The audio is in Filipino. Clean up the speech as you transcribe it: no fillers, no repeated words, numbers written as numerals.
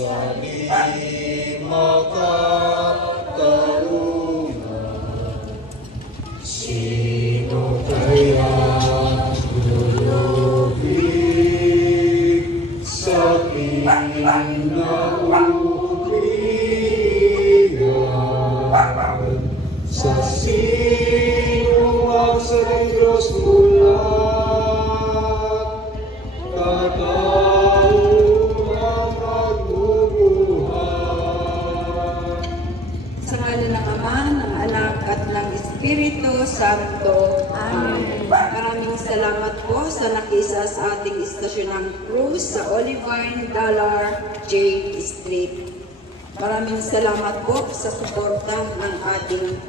sa di makatarungan. Sino kaya lulubig sa kinauuwihan? Sa sinuwag sa Diyos mulat, kataunang magbubuhay. Sa ngalan ng Ama, ng Anak, at ng Espiritu Santo. Amen. Maraming salamat po sa nakisa sa ating istasyon ng Cruz sa Olivine Dollar J Street. Maraming salamat po sa suporta ng ating